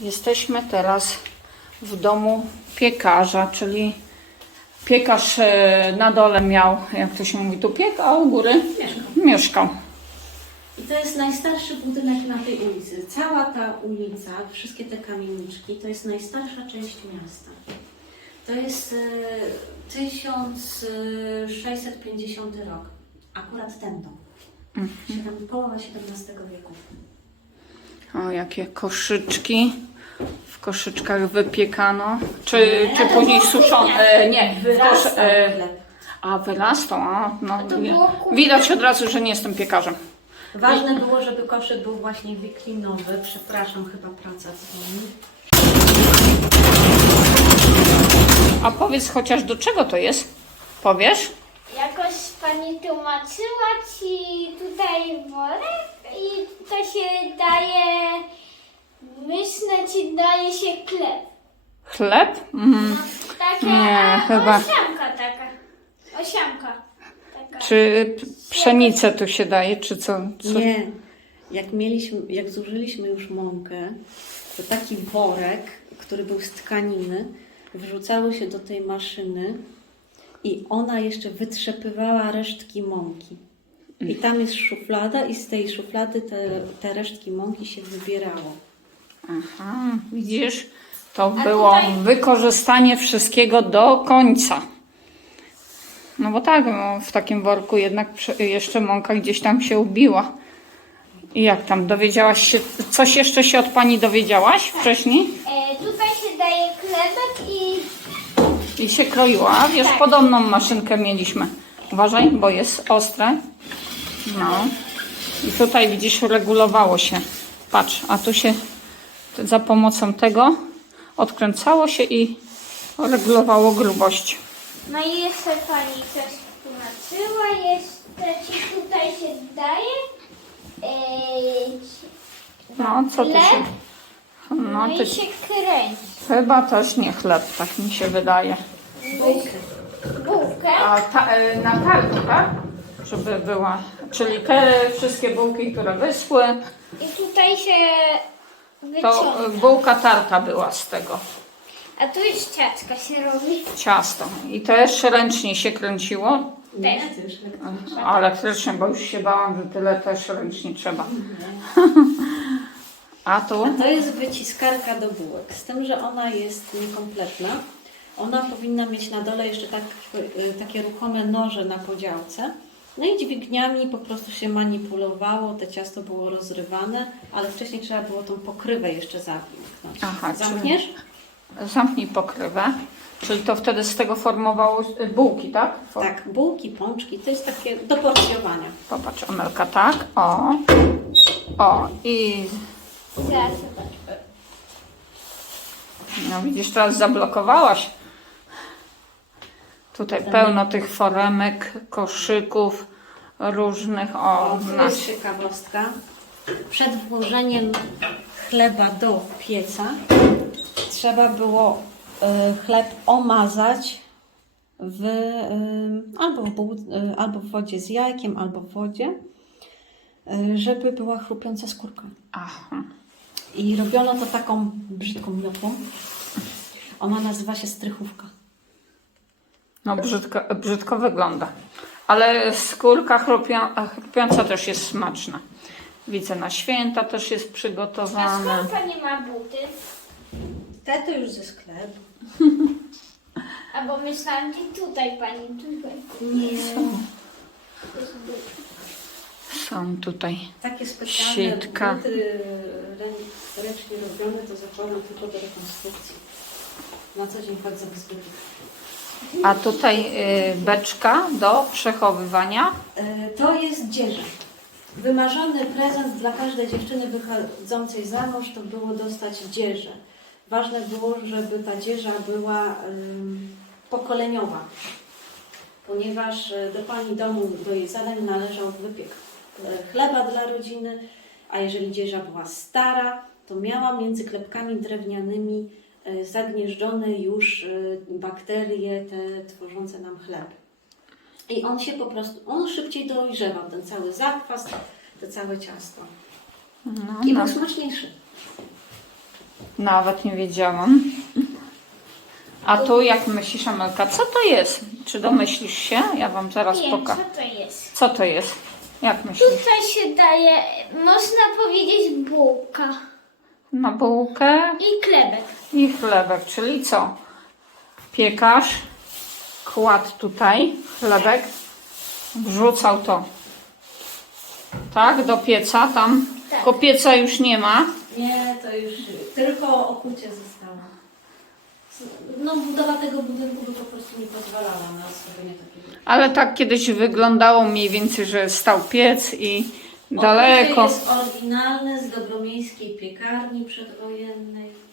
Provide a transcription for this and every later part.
Jesteśmy teraz w domu piekarza, czyli piekarz e, na dole miał, jak to się mówi, tu piek, a u góry Mieszkam. mieszkał. I to jest najstarszy budynek na tej ulicy. Cała ta ulica, wszystkie te kamieniczki, to jest najstarsza część miasta. To jest e, 1650 rok. Akurat ten dom. Siedem, połowa XVII wieku. O, jakie koszyczki. W koszyczkach wypiekano. Czy, czy później suszone? E, nie, Wyrasta kosz, e, chleb. A, wyrastą, a, no. to było kuchnia. Widać od razu, że nie jestem piekarzem. Ważne było, żeby koszyk był właśnie wiklinowy. Przepraszam, chyba praca dzwoni. A powiedz chociaż do czego to jest? Powiesz? Jakoś pani tłumaczyła ci tutaj worek i to się daje, myślę ci daje się chleb. Chleb? Mm. Takie, Nie, a, chyba- Osiamka taka. Osiamka. Taka. Czy p- pszenicę tu się daje, czy co? co? Nie. Jak mieliśmy, jak zużyliśmy już mąkę, to taki worek, który był z tkaniny, wrzucało się do tej maszyny i ona jeszcze wytrzepywała resztki mąki. I tam jest szuflada i z tej szuflady te, te resztki mąki się wybierało. Aha, widzisz? To A było tutaj- wykorzystanie wszystkiego do końca. No bo tak, no, w takim worku jednak prze- jeszcze mąka gdzieś tam się ubiła. I jak tam, dowiedziałaś się, coś jeszcze się od pani dowiedziałaś wcześniej? E, tutaj się daje chlebek i I się kroiła. Wiesz, Tak. podobną maszynkę mieliśmy. Uważaj, bo jest ostre. No. I tutaj widzisz, regulowało się. Patrz, a tu się za pomocą tego odkręcało się i regulowało grubość. no i jeszcze pani coś tłumaczyła, jeszcze ci tutaj się daje. E, No, co tu się... No, no to i się kręci. chyba też nie chleb, tak mi się wydaje. Bułkę. A ta, e, na targu, tak? Żeby była, czyli te wszystkie bułki, które wyschły, I tutaj się to wyciąga. bułka tarta była z tego. A tu już ciaczka się robi. ciasto. I też ręcznie się kręciło, elektronicznie. a elektrycznie, bo już się bałam, że tyle też ręcznie trzeba. A tu? A to jest wyciskarka do bułek, z tym, że ona jest niekompletna. Ona powinna mieć na dole jeszcze tak, y, takie ruchome noże na podziałce. No i dźwigniami po prostu się manipulowało, te ciasto było rozrywane, ale wcześniej trzeba było tą pokrywę jeszcze zamknąć. Aha, czyli- Zamkniesz? Zamknij pokrywę. Czyli to wtedy z tego formowało y, bułki, tak? For- Tak, bułki, pączki, to jest takie do porcjowania. Popatrz, Amelka, tak. O. O. I Zaraz zobacz. no widzisz, teraz zablokowałaś. Tutaj pełno tych foremek, koszyków różnych. O, O, tu nas. jest ciekawostka. Przed włożeniem chleba do pieca trzeba było y, chleb omazać w, y, albo, w buł, y, albo w wodzie z jajkiem, albo w wodzie, y, żeby była chrupiąca skórka. Aha. I robiono to taką brzydką miotłą. Ona nazywa się strychówka. No brzydko, brzydko wygląda. Ale skórka chrupią, chrupiąca też jest smaczna. Widzę na święta też jest A przygotowane. skąd pani ma buty? Te to już ze sklepu. Albo myślałam, że tutaj pani tutaj. Nie. Są tutaj. Takie specjalne Sitka. buty rę- ręcznie robione to zakładam tylko do rekonstrukcji. Na co dzień chodzę bez butów. A tutaj y, beczka do przechowywania. E, To jest dzieża. Wymarzony prezent dla każdej dziewczyny wychodzącej za mąż to było dostać dzieżę. Ważne było, żeby ta dzieża była pokoleniowa, ponieważ e, do pani domu, do jej zadań należał wypiek e, chleba dla rodziny, a jeżeli dzieża była stara, to miała między klepkami drewnianymi zagnieżdżone już e, bakterie te tworzące nam chleb. I on się po prostu, on szybciej dojrzewał, ten cały zakwas, to całe ciasto. No, I no. był smaczniejszy. Nawet nie wiedziałam. A tu jak myślisz, Amelka, co to jest? Czy domyślisz się? Ja wam zaraz Wiem, co pokażę. to jest. Co to jest? Jak myślisz? Tutaj się daje, można powiedzieć, bułka Na bułkę i klebek. I chlebek, czyli co? Piekarz kładł tutaj chlebek, wrzucał to. Tak, do pieca tam. Tak. Tylko pieca już nie ma. Nie, to już tylko okucie zostało. No budowa tego budynku by po prostu nie pozwalała na zrobienie takiego. Ale tak kiedyś wyglądało mniej więcej, że stał piec i daleko. Okucie jest oryginalne z dobromiejskiej piekarni przedwojennej.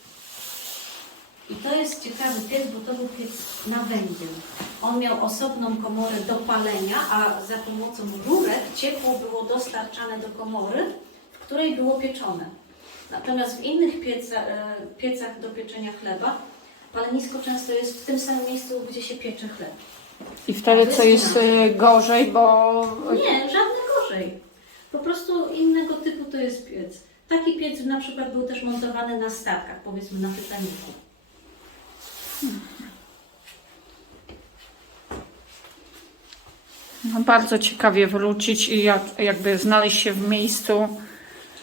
I to jest ciekawy piec, bo to był piec na węgiel. On miał osobną komorę do palenia, a za pomocą rurek ciepło było dostarczane do komory, w której było pieczone. Natomiast w innych pieca, e, piecach do pieczenia chleba palenisko często jest w tym samym miejscu, gdzie się piecze chleb. I wtedy co jest y, gorzej, bo Nie, żadne gorzej. Po prostu innego typu to jest piec. Taki piec na przykład był też montowany na statkach, powiedzmy na Titanicu. No, bardzo ciekawie wrócić i jak, jakby znaleźć się w miejscu.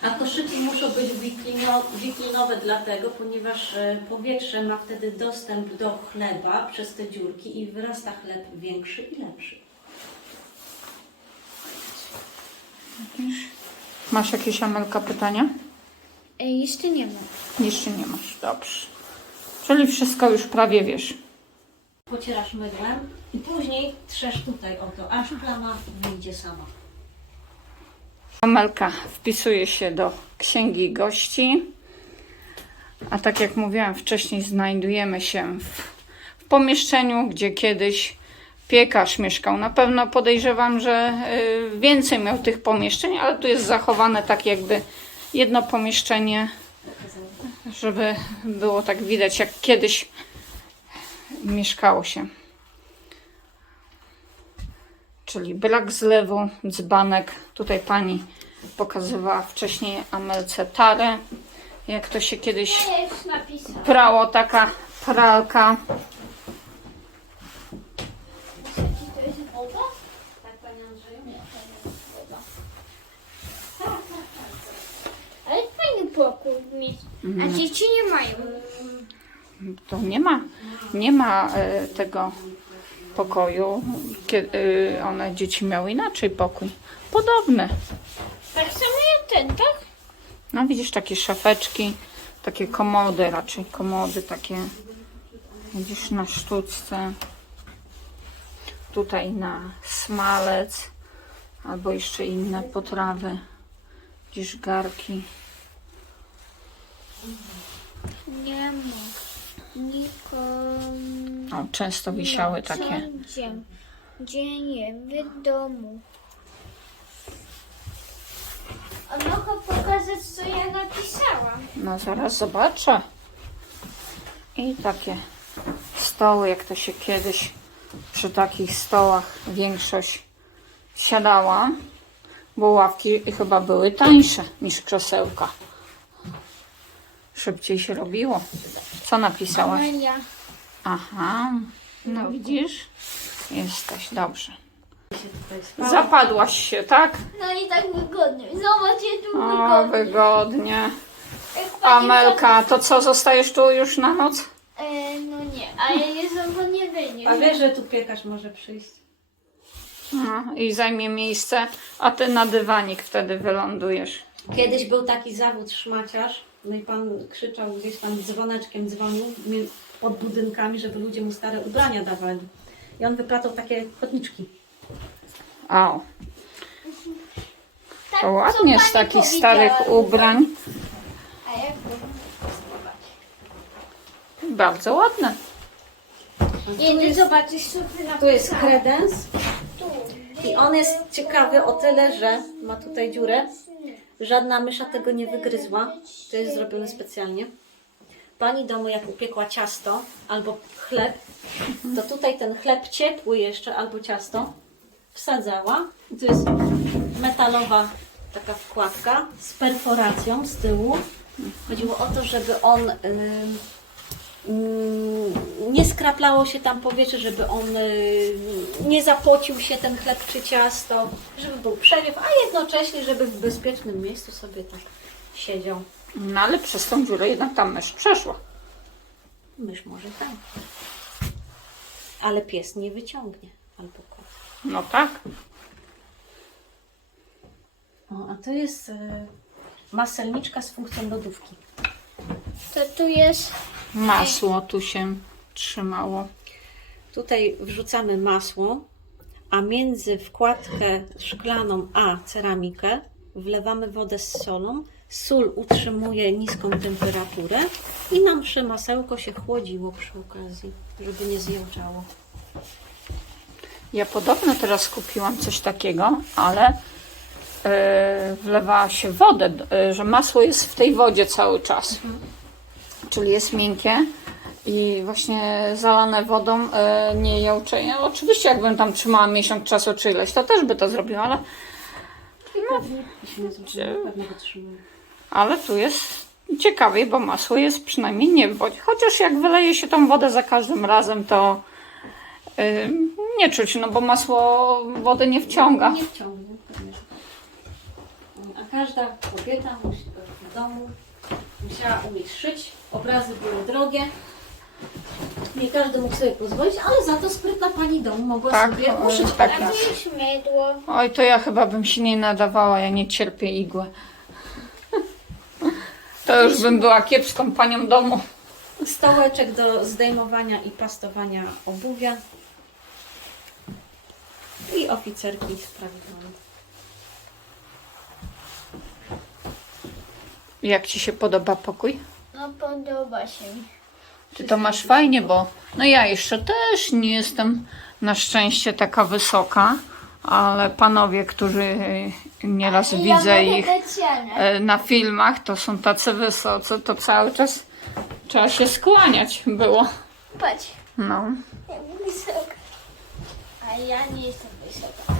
A koszyki muszą być wiklino, wiklinowe dlatego, ponieważ e, powietrze ma wtedy dostęp do chleba przez te dziurki i wyrasta chleb większy i lepszy. Masz jakieś Amelka pytania? E, jeszcze nie ma. Jeszcze nie masz, dobrze. Czyli wszystko już prawie wiesz. Pocierasz mydłem i później trzesz tutaj o to, aż plama wyjdzie sama. Amelka wpisuje się do księgi gości. A tak jak mówiłam wcześniej, znajdujemy się w, w pomieszczeniu, gdzie kiedyś piekarz mieszkał. Na pewno podejrzewam, że y, więcej miał tych pomieszczeń, ale tu jest zachowane tak jakby jedno pomieszczenie, żeby było tak widać, jak kiedyś mieszkało się. Czyli brak zlewu, dzbanek. Tutaj pani pokazywała wcześniej Amelce tarę. Jak to się kiedyś prało, taka pralka. Jaki to jest woda? Tak, Panie Andrzeju? Nie, to nie jest woda. Tak, tak, tak. Ale fajny pokój mieć. A dzieci nie mają. To nie ma, nie ma e, tego pokoju. Kiedy, e, one dzieci miały inaczej pokój. Podobny. Tak samo jak ten, tak? No widzisz, takie szafeczki, takie komody, raczej komody takie, widzisz, na sztuczce. Tutaj na smalec, albo jeszcze inne potrawy. Widzisz, garki. Nie ma. Nikomu. O, często wisiały takie. Wszędzie. Gdzie nie, w domu. A mogę pokazać, co ja napisałam? No zaraz zobaczę. I takie stoły, jak to się kiedyś przy takich stołach większość siadała, bo ławki chyba były tańsze niż krzesełka. Szybciej się robiło. Co napisałaś? Amelia. Aha, no widzisz? Jesteś, dobrze. Zapadłaś się, tak? No i tak wygodnie. Zobacz, jest tu O, wygodnie. wygodnie. Jak pani Amelka, to co, zostajesz tu już na noc? E, no nie, jest on nie będzie. A wiesz, że tu piekarz może przyjść? No, I zajmie miejsce, a ty na dywanik wtedy wylądujesz. Kiedyś był taki zawód szmaciarz, no i pan krzyczał gdzieś tam dzwoneczkiem dzwonił pod budynkami, żeby ludzie mu stare ubrania dawali. I on wyplatał takie chodniczki. O, tak, to ładnie z takich starych ubrań. A jak. Bardzo ładne. Jedę zobaczyć, co ty. Tu jest kredens Tu. i on jest ciekawy o tyle, że ma tutaj dziurę. Żadna mysza tego nie wygryzła. To jest zrobione specjalnie. Pani domu jak upiekła ciasto albo chleb, to tutaj ten chleb ciepły jeszcze albo ciasto wsadzała. I jest metalowa taka wkładka z perforacją z tyłu Chodziło o to, żeby on ym, nie skraplało się tam powietrze, żeby on y, nie zapocił się ten chleb czy ciasto, żeby był przewiew, a jednocześnie, żeby w bezpiecznym miejscu sobie tak siedział. No ale przez tą dziurę jednak tam mysz przeszła. Mysz może tak. Ale pies nie wyciągnie. Albo kot. No tak. O, a to jest y, maselniczka z funkcją lodówki. To tu jest Masło tu się trzymało. Tutaj wrzucamy masło, a między wkładkę szklaną a ceramikę wlewamy wodę z solą. Sól utrzymuje niską temperaturę i nam masełko się chłodziło przy okazji, żeby nie zjełczało. Ja podobno teraz kupiłam coś takiego, ale yy, wlewała się wodę, yy, że masło jest w tej wodzie cały czas. Czyli jest miękkie i właśnie zalane wodą yy, nie jączeje. Oczywiście jakbym tam trzymała miesiąc czasu czy ileś, to też by to zrobiła, ale, wytrzymuje. ale tu jest ciekawiej, bo masło jest przynajmniej nie w wodzie. Chociaż jak wyleje się tą wodę za każdym razem, to yy, nie czuć, no bo masło wody nie wciąga. Nie wciągnie. A każda kobieta musi w domu musiała umieć szyć. Obrazy były drogie. Nie każdy mógł sobie pozwolić, ale za to sprytna pani domu mogła Tak, sobie o, uszyć tak a mydło. Oj, to ja chyba bym się nie nadawała, ja nie cierpię igły. To już bym była kiepską panią domu. Stołeczek do zdejmowania i pastowania obuwia. I oficerki z. Jak ci się podoba pokój? Podoba się mi. Ty to masz fajnie, bo no ja jeszcze też nie jestem na szczęście taka wysoka, ale panowie, którzy nieraz Ja widzę mogę ich dać e, na filmach, to są tacy wysocy, to cały czas trzeba się skłaniać było. Patrz, No. jak wysoka. A ja nie jestem wysoka.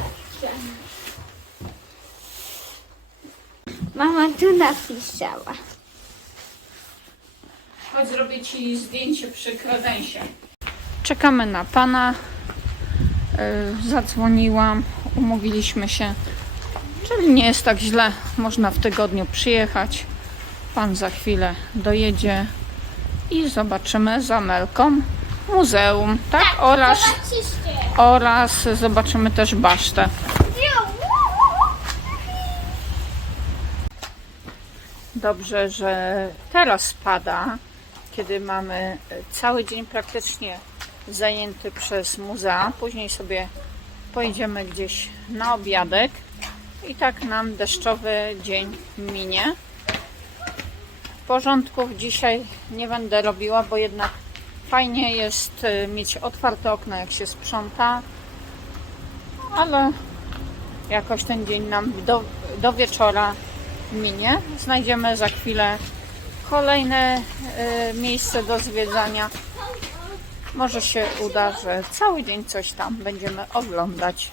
Mama tu napisała. Chodź, zrobię ci zdjęcie przy kredensie. Czekamy na pana. Yy, Zadzwoniłam, umówiliśmy się. Czyli nie jest tak źle. Można w tygodniu przyjechać. Pan za chwilę dojedzie i zobaczymy za Melką muzeum, tak? Oraz, Zobaczycie. oraz zobaczymy też basztę. Dobrze, że teraz pada, kiedy mamy e, cały dzień praktycznie zajęty przez muzea. Później sobie pojedziemy gdzieś na obiadek i tak nam deszczowy dzień minie. Porządków dzisiaj nie będę robiła, bo jednak fajnie jest e, mieć otwarte okna, jak się sprząta, ale jakoś ten dzień nam do, do wieczora minie. Znajdziemy za chwilę kolejne y, miejsce do zwiedzania. Może się uda, że cały dzień coś tam będziemy oglądać.